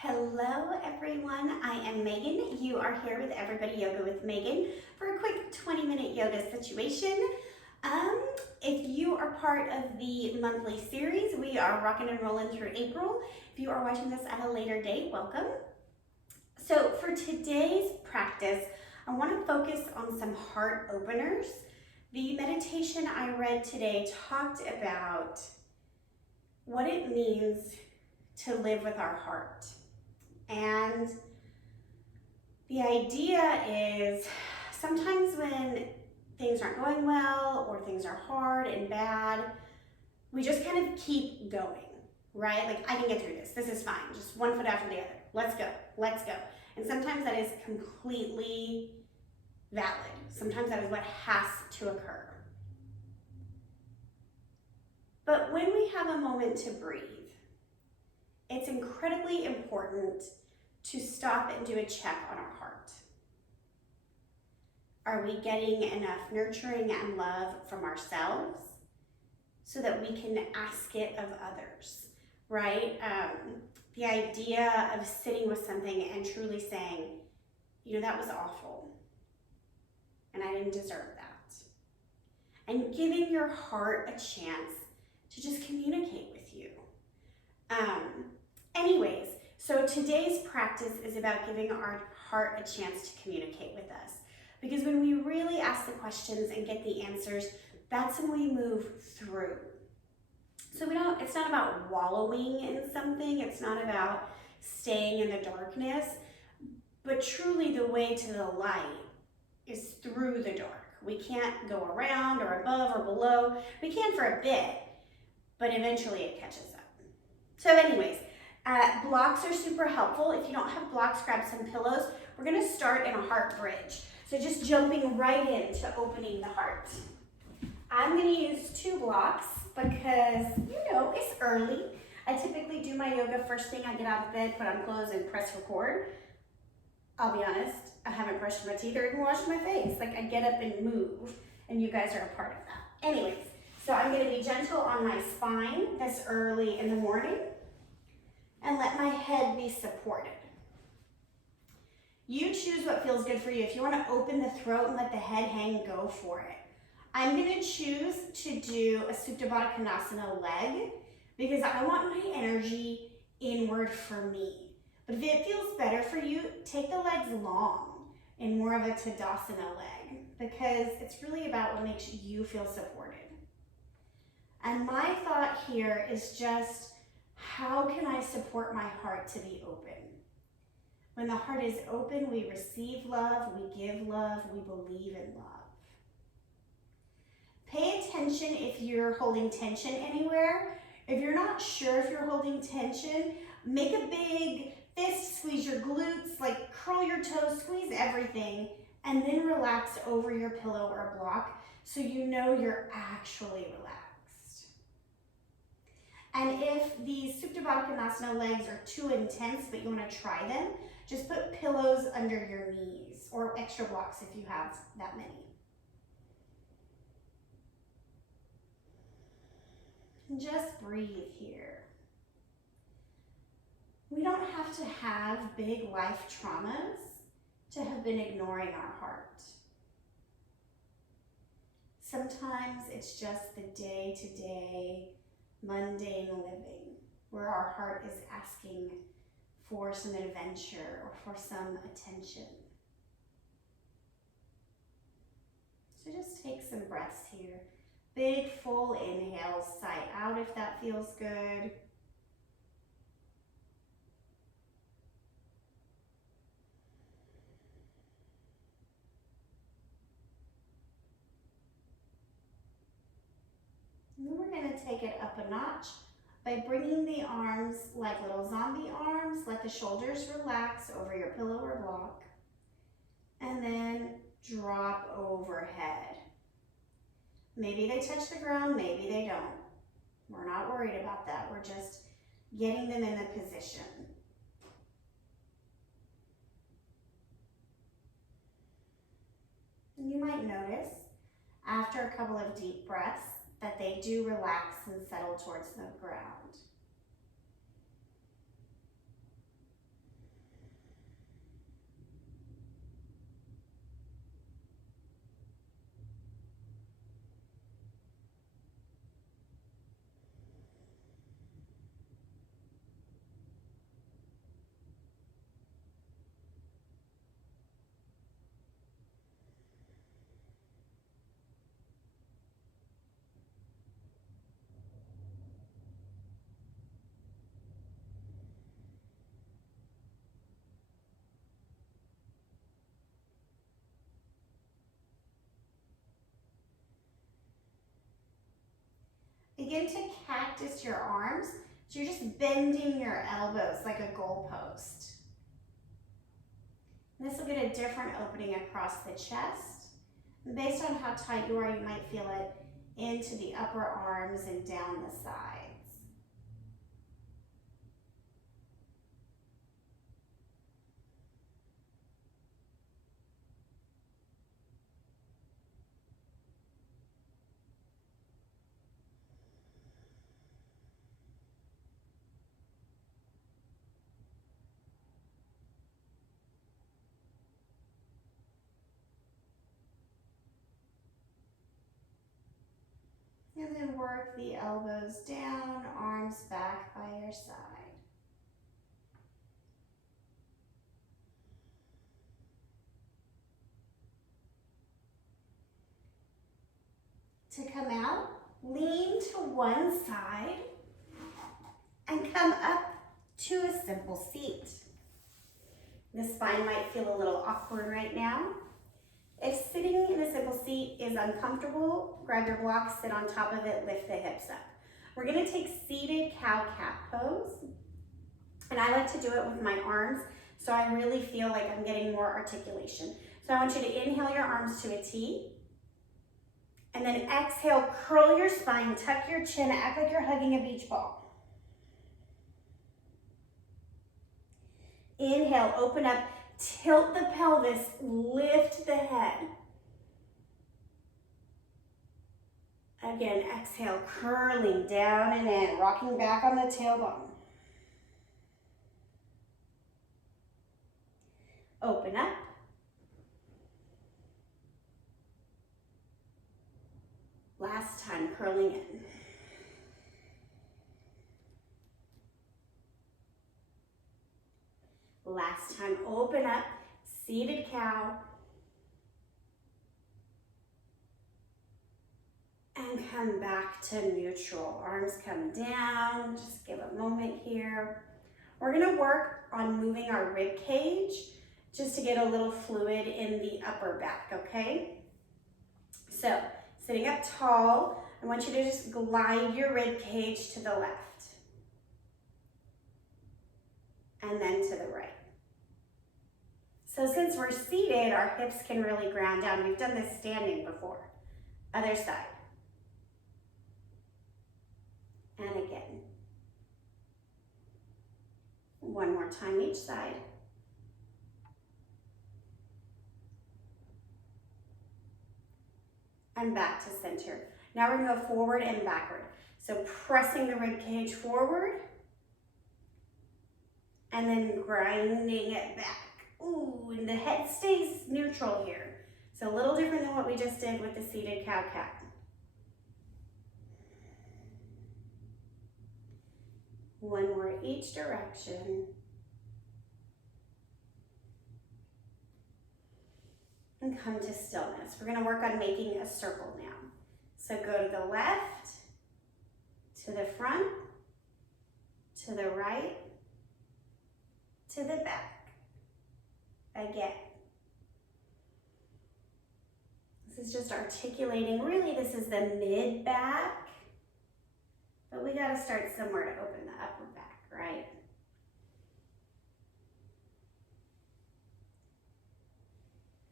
Hello everyone, I am Megan. You are here with Everybody Yoga with Megan for a quick 20-minute yoga situation. If you are part of the monthly series, we are rocking and rolling through April. If you are watching this at a later date, welcome. So for today's practice, I want to focus on some heart openers. The meditation I read today talked about what it means to live with our heart. And the idea is sometimes when things aren't going well or things are hard and bad, we just kind of keep going, right? Like, I can get through this. This is fine. Just one foot after the other. Let's go. Let's go. And sometimes that is completely valid. Sometimes that is what has to occur. But when we have a moment to breathe, it's incredibly important to stop and do a check on our heart. Are we getting enough nurturing and love from ourselves so that we can ask it of others, right? The idea of sitting with something and truly saying, that was awful, and I didn't deserve that. And giving your heart a chance to just communicate with you. Anyways, so today's practice is about giving our heart a chance to communicate with us. Because when we really ask the questions and get the answers, that's when we move through. So it's not about wallowing in something, it's not about staying in the darkness, but truly the way to the light is through the dark. We can't go around or above or below. We can for a bit, but eventually it catches up. So anyways, blocks are super helpful. If you don't have blocks, grab some pillows. We're gonna start in a heart bridge. So just jumping right into opening the heart. I'm gonna use 2 blocks because, it's early. I typically do my yoga first thing I get out of bed, put on clothes, and press record. I'll be honest, I haven't brushed my teeth or even washed my face. Like, I get up and move, and you guys are a part of that. Anyways, so I'm gonna be gentle on my spine this early in the morning and let my head be supported. You choose what feels good for you. If you want to open the throat and let the head hang, go for it. I'm going to choose to do a Supta Baddha Konasana leg because I want my energy inward for me. But if it feels better for you, take the legs long in more of a Tadasana leg because it's really about what makes you feel supported. And my thought here is just, how can I support my heart to be open? When the heart is open, we receive love, we give love, we believe in love. Pay attention if you're holding tension anywhere. If you're not sure if you're holding tension, make a big fist, squeeze your glutes, like curl your toes, squeeze everything, and then relax over your pillow or block so you know you're actually relaxed. And if the Supta Baddha Konasana legs are too intense, but you want to try them, just put pillows under your knees or extra blocks if you have that many. And just breathe here. We don't have to have big life traumas to have been ignoring our heart. Sometimes it's just the day-to-day mundane living where our heart is asking for some adventure or for some attention. So just take some breaths here. Big full inhale, sigh out if that feels good. And then we're going to take it up a notch by bringing the arms like little zombie arms. Let the shoulders relax over your pillow or block. And then drop overhead. Maybe they touch the ground, maybe they don't. We're not worried about that. We're just getting them in the position. And you might notice after a couple of deep breaths that they do relax and settle towards the ground. begin to cactus your arms. So you're just bending your elbows like a goalpost. This will get a different opening across the chest. And based on how tight you are, you might feel it into the upper arms and down the sides. And then work the elbows down, arms back by your side. To come out, lean to one side and come up to a simple seat. The spine might feel a little awkward right now. If sitting in a simple seat is uncomfortable, grab your block, sit on top of it, lift the hips up. We're gonna take seated cow-cat pose. And I like to do it with my arms, so I really feel like I'm getting more articulation. So I want you to inhale your arms to a T, and then exhale, curl your spine, tuck your chin, act like you're hugging a beach ball. Inhale, open up, tilt the pelvis, lift the head. Again, exhale, curling down and in, rocking back on the tailbone. Open up. Last time, curling in. Last time, open up, seated cow. And come back to neutral. Arms come down, just give a moment here. We're gonna work on moving our rib cage just to get a little fluid in the upper back, okay? So, sitting up tall, I want you to just glide your rib cage to the left. And then to the right. So since we're seated, our hips can really ground down. We've done this standing before. Other side. And again. One more time each side. And back to center. Now we're gonna go forward and backward. So pressing the rib cage forward and then grinding it back. Ooh, and the head stays neutral here. So a little different than what we just did with the seated cow-cat. One more each direction. And come to stillness. We're gonna work on making a circle now. So go to the left, to the front, to the right, to the back. Again. This is just articulating. Really, this is the mid back, but we gotta start somewhere to open the upper back, right?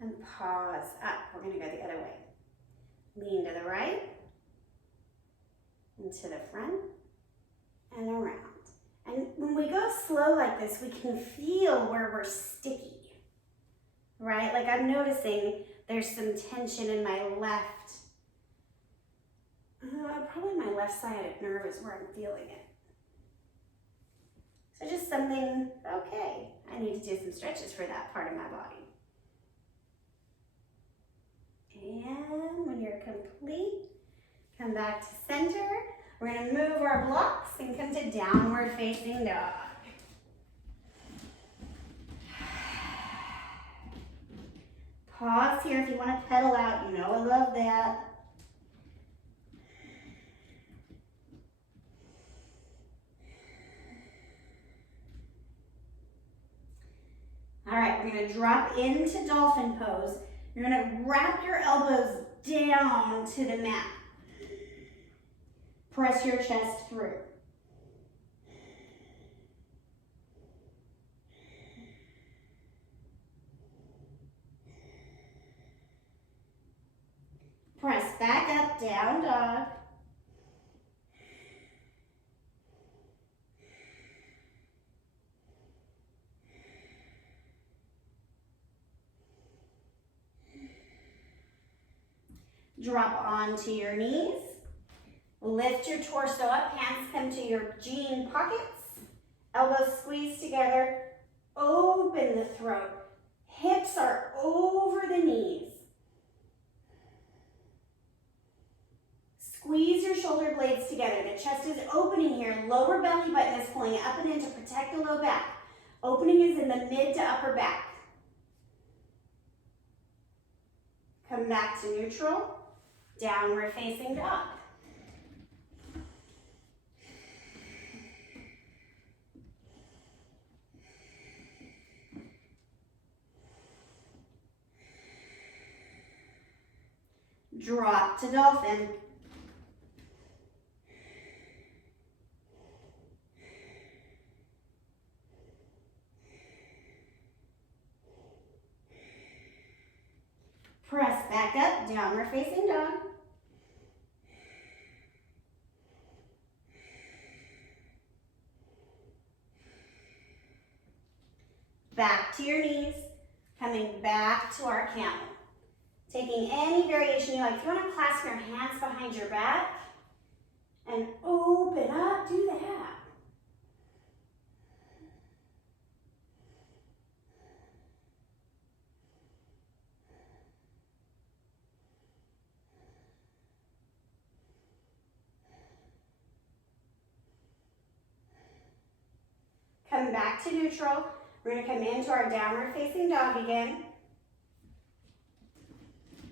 And pause up. We're gonna go the other way. Lean to the right, and to the front, and around. And when we go slow like this, we can feel where we're sticky. Right? Like I'm noticing there's some tension in my left, probably my left sciatic nerve is where I'm feeling it. So just something, okay, I need to do some stretches for that part of my body. And when you're complete, come back to center. We're gonna move our blocks and come to downward facing dog. Pause here if you want to pedal out. You know I love that. All right, we're going to drop into Dolphin Pose. You're going to wrap your elbows down to the mat. Press your chest through. Press back up, down dog. Drop onto your knees. Lift your torso up, hands come to your jean pockets. Elbows squeeze together. Open the throat. Hips are over the knees. Squeeze your shoulder blades together. The chest is opening here. Lower belly button is pulling up and in to protect the low back. Opening is in the mid to upper back. Come back to neutral. Downward facing dog. Drop to dolphin. Press back up, downward facing dog. Back to your knees, coming back to our camel. Taking any variation you like. If you want to clasp your hands behind your back and open up, do that. Come back to neutral. We're going to come into our downward facing dog again.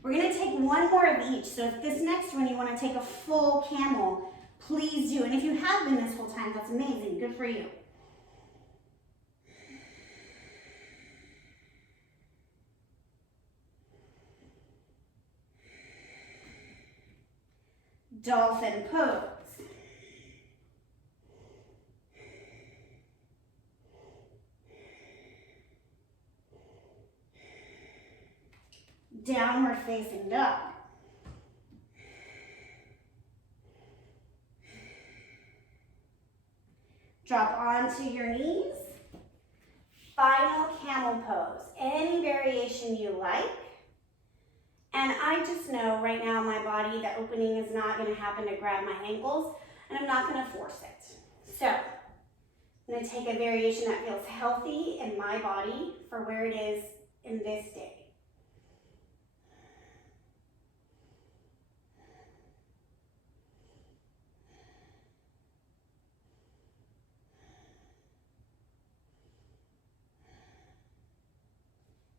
We're going to take one more of each. So if this next one you want to take a full camel, please do. And if you have been this whole time, that's amazing. Good for you. Dolphin pose. Downward facing dog. Drop onto your knees. Final camel pose. Any variation you like. And I just know right now in my body that opening is not going to happen to grab my ankles, and I'm not going to force it. So I'm going to take a variation that feels healthy in my body for where it is in this day.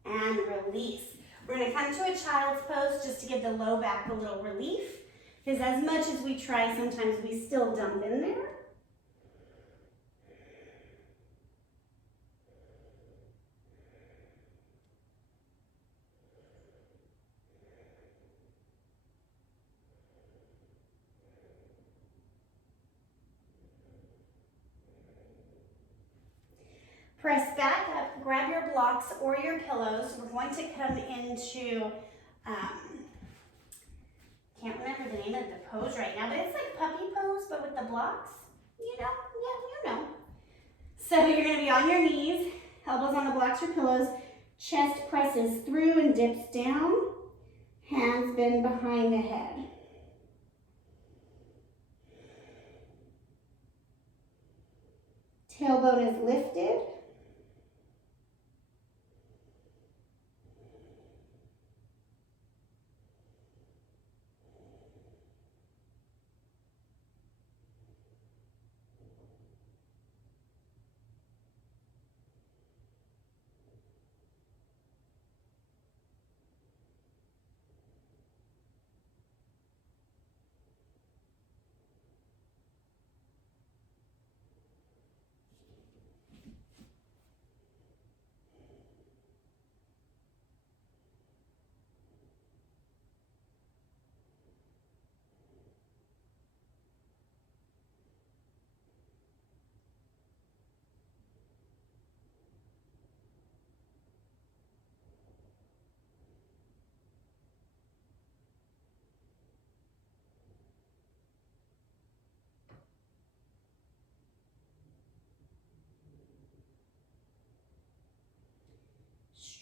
And release. We're going to come to a child's pose just to give the low back a little relief, because as much as we try, sometimes we still dump in there. Press back up, grab your blocks or your pillows. We're going to come into, can't remember the name of the pose right now, but it's like puppy pose, but with the blocks. You know, yeah, you know. So you're gonna be on your knees, elbows on the blocks or pillows, chest presses through and dips down, hands bend behind the head. Tailbone is lifted.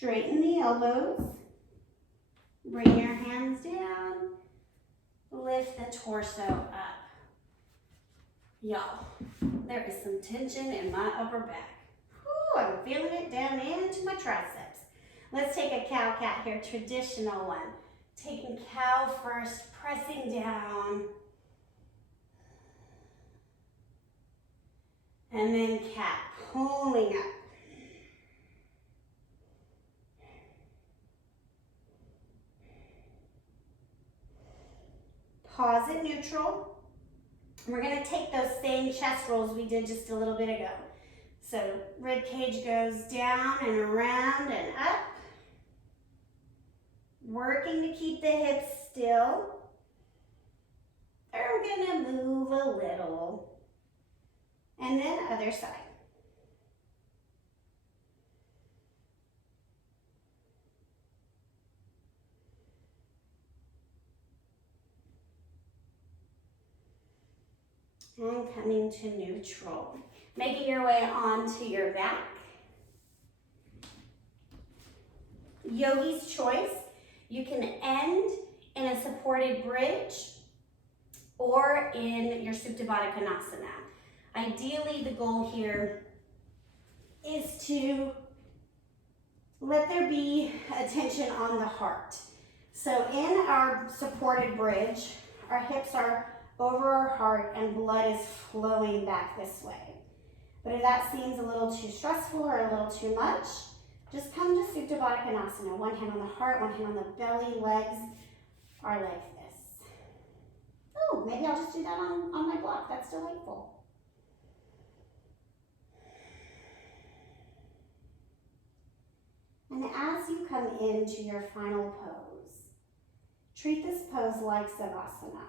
Straighten the elbows. Bring your hands down. Lift the torso up. Y'all, there is some tension in my upper back. Whew, I'm feeling it down into my triceps. Let's take a cow-cat here, traditional one. Taking cow first, pressing down. And then cat, pulling up. Pause at neutral. We're going to take those same chest rolls we did just a little bit ago. So rib cage goes down and around and up. Working to keep the hips still. They're going to move a little. And then other side. And coming to neutral. Making your way onto your back. Yogi's choice. You can end in a supported bridge or in your Supta Baddha Konasana. Ideally, the goal here is to let there be attention on the heart. So in our supported bridge, our hips are over our heart and blood is flowing back this way. But if that seems a little too stressful or a little too much, just come to Supta Baddha Konasana. One hand on the heart, one hand on the belly, legs are like this. Oh, maybe I'll just do that on my block. That's delightful. And as you come into your final pose, treat this pose like Savasana.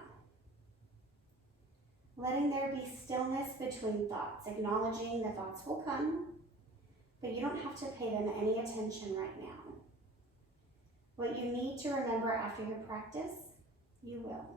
Letting there be stillness between thoughts, acknowledging the thoughts will come, but you don't have to pay them any attention right now. What you need to remember after your practice, you will.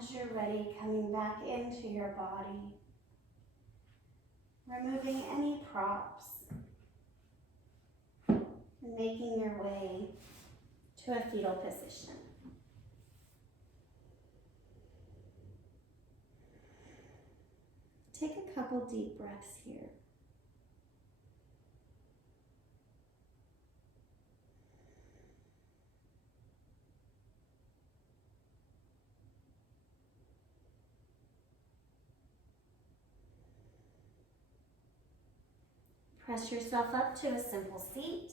As you're ready, coming back into your body, removing any props, and making your way to a fetal position. Take a couple deep breaths here. Press yourself up to a simple seat.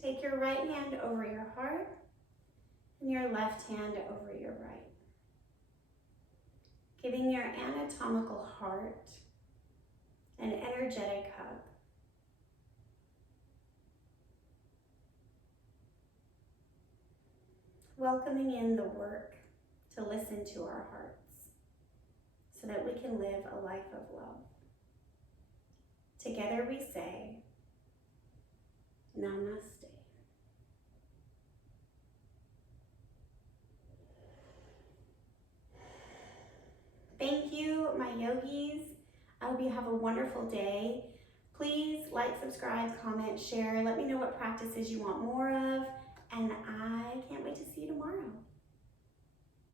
Take your right hand over your heart and your left hand over your right. Giving your anatomical heart an energetic hug. Welcoming in the work to listen to our hearts so that we can live a life of love. Together we say, Namaste. Thank you, my yogis. I hope you have a wonderful day. Please like, subscribe, comment, share. Let me know what practices you want more of. And I can't wait to see you tomorrow.